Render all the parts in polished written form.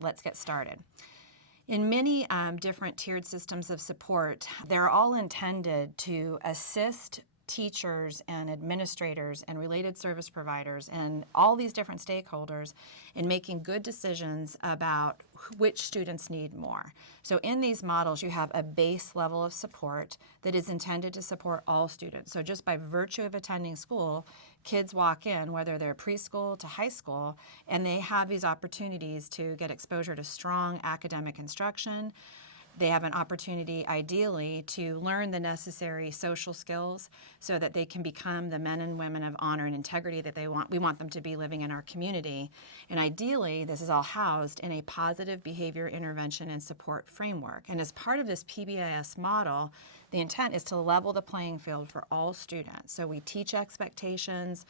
let's get started. In many different tiered systems of support, they're all intended to assist teachers and administrators and related service providers and all these different stakeholders in making good decisions about which students need more. So in these models, you have a base level of support that is intended to support all students. So just by virtue of attending school, kids walk in, whether they're preschool to high school, and they have these opportunities to get exposure to strong academic instruction. They have an opportunity, ideally, to learn the necessary social skills so that they can become the men and women of honor and integrity that we want them to be living in our community. And ideally, this is all housed in a positive behavior intervention and support framework. And as part of this PBIS model, the intent is to level the playing field for all students. So we teach expectations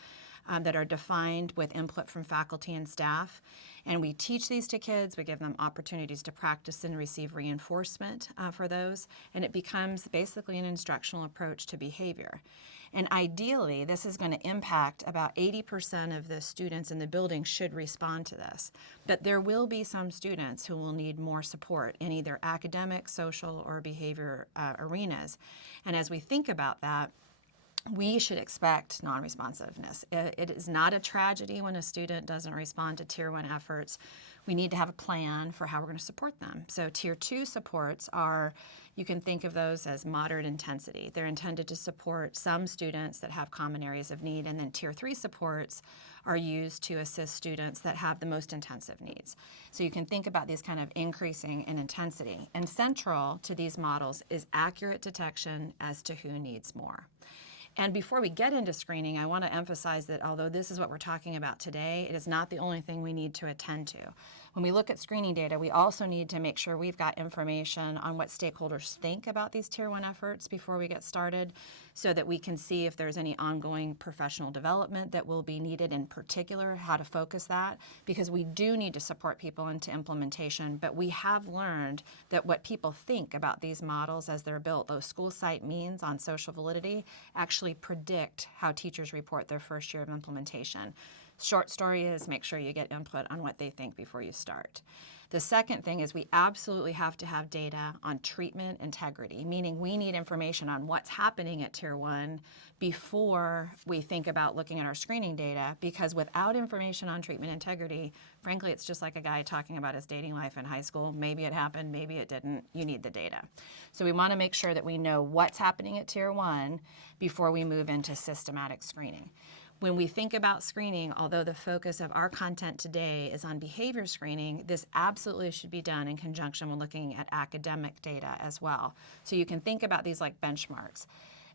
that are defined with input from faculty and staff. And we teach these to kids. We give them opportunities to practice and receive reinforcement for those. And it becomes basically an instructional approach to behavior. And ideally, this is going to impact about 80% of the students in the building should respond to this. But there will be some students who will need more support in either academic, social, or behavior arenas. And as we think about that, we should expect non-responsiveness. It is not a tragedy when a student doesn't respond to Tier 1 efforts. We need to have a plan for how we're going to support them. So Tier 2 supports are, you can think of those as moderate intensity. They're intended to support some students that have common areas of need, and then Tier 3 supports are used to assist students that have the most intensive needs. So you can think about these kind of increasing in intensity. And central to these models is accurate detection as to who needs more. And before we get into screening, I want to emphasize that although this is what we're talking about today, it is not the only thing we need to attend to. When we look at screening data, we also need to make sure we've got information on what stakeholders think about these Tier 1 efforts before we get started, so that we can see if there's any ongoing professional development that will be needed, in particular, how to focus that, because we do need to support people into implementation, but we have learned that what people think about these models as they're built, those school site means on social validity, actually predict how teachers report their first year of implementation. Short story is make sure you get input on what they think before you start. The second thing is we absolutely have to have data on treatment integrity, meaning we need information on what's happening at Tier 1 before we think about looking at our screening data, because without information on treatment integrity, frankly, it's just like a guy talking about his dating life in high school. Maybe it happened, maybe it didn't. You need the data. So we want to make sure that we know what's happening at Tier 1 before we move into systematic screening. When we think about screening, although the focus of our content today is on behavior screening, this absolutely should be done in conjunction with looking at academic data as well. So you can think about these like benchmarks.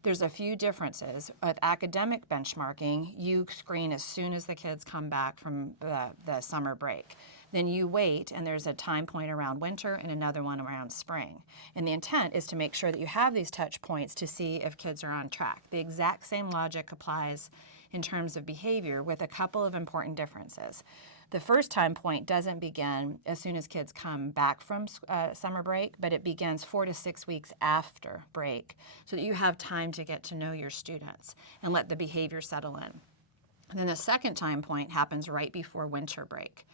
There's a few differences. With academic benchmarking, you screen as soon as the kids come back from the summer break. Then you wait, and there's a time point around winter and another one around spring. And the intent is to make sure that you have these touch points to see if kids are on track. The exact same logic applies in terms of behavior, with a couple of important differences. The first time point doesn't begin as soon as kids come back from summer break, but it begins 4 to 6 weeks after break, so that you have time to get to know your students and let the behavior settle in. And then the second time point happens right before winter break.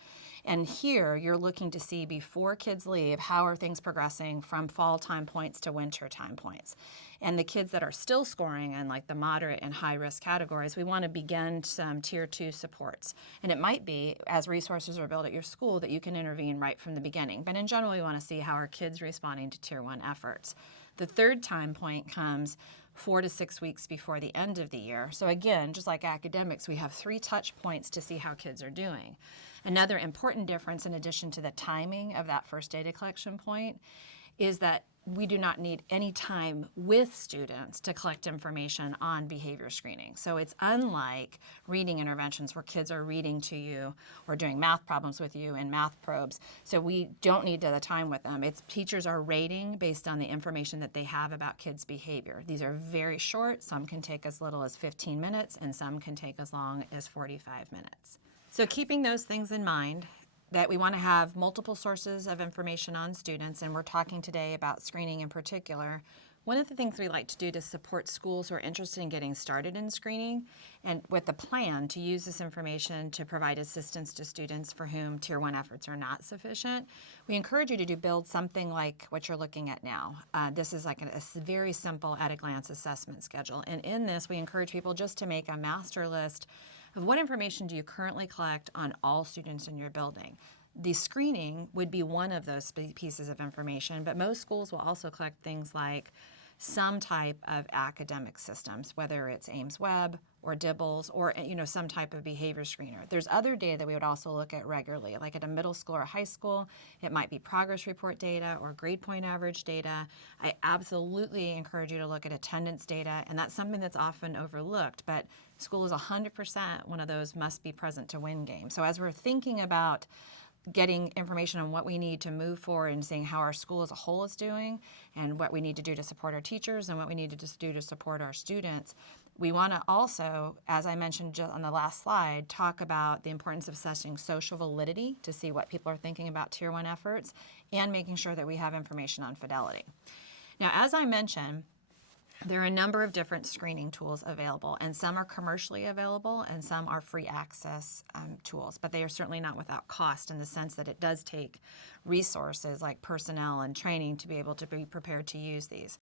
And here you're looking to see, before kids leave, how are things progressing from fall time points to winter time points. And the kids that are still scoring in like the moderate and high risk categories, we want to begin some Tier 2 supports. And it might be, as resources are built at your school, that you can intervene right from the beginning. But in general, we want to see how are kids responding to Tier 1 efforts. The third time point comes 4 to 6 weeks before the end of the year. So again, just like academics, we have 3 touch points to see how kids are doing. Another important difference, in addition to the timing of that first data collection point, is that we do not need any time with students to collect information on behavior screening. So it's unlike reading interventions where kids are reading to you or doing math problems with you in math probes. So we don't need the time with them. It's teachers are rating based on the information that they have about kids' behavior. These are very short. Some can take as little as 15 minutes, and some can take as long as 45 minutes. So keeping those things in mind, that we want to have multiple sources of information on students, and we're talking today about screening in particular, One of the things we like to do to support schools who are interested in getting started in screening and with a plan to use this information to provide assistance to students for whom Tier 1 efforts are not sufficient, we encourage you to build something like what you're looking at now. This is like a very simple at-a-glance assessment schedule. And in this, we encourage people just to make a master list of what information do you currently collect on all students in your building. The screening would be one of those pieces of information, but most schools will also collect things like some type of academic systems, whether it's Ames Web or DIBELS or some type of behavior screener. There's other data that we would also look at regularly, like at a middle school or high school. It might be progress report data or grade point average data. I absolutely encourage you to look at attendance data, and that's something that's often overlooked, but school is 100% one of those must be present to win games. So as we're thinking about getting information on what we need to move forward and seeing how our school as a whole is doing and what we need to do to support our teachers and what we need to do to support our students, we want to also, as I mentioned on the last slide, talk about the importance of assessing social validity to see what people are thinking about Tier 1 efforts and making sure that we have information on fidelity. Now, as I mentioned, there are a number of different screening tools available, and some are commercially available and some are free access tools, but they are certainly not without cost in the sense that it does take resources like personnel and training to be able to be prepared to use these.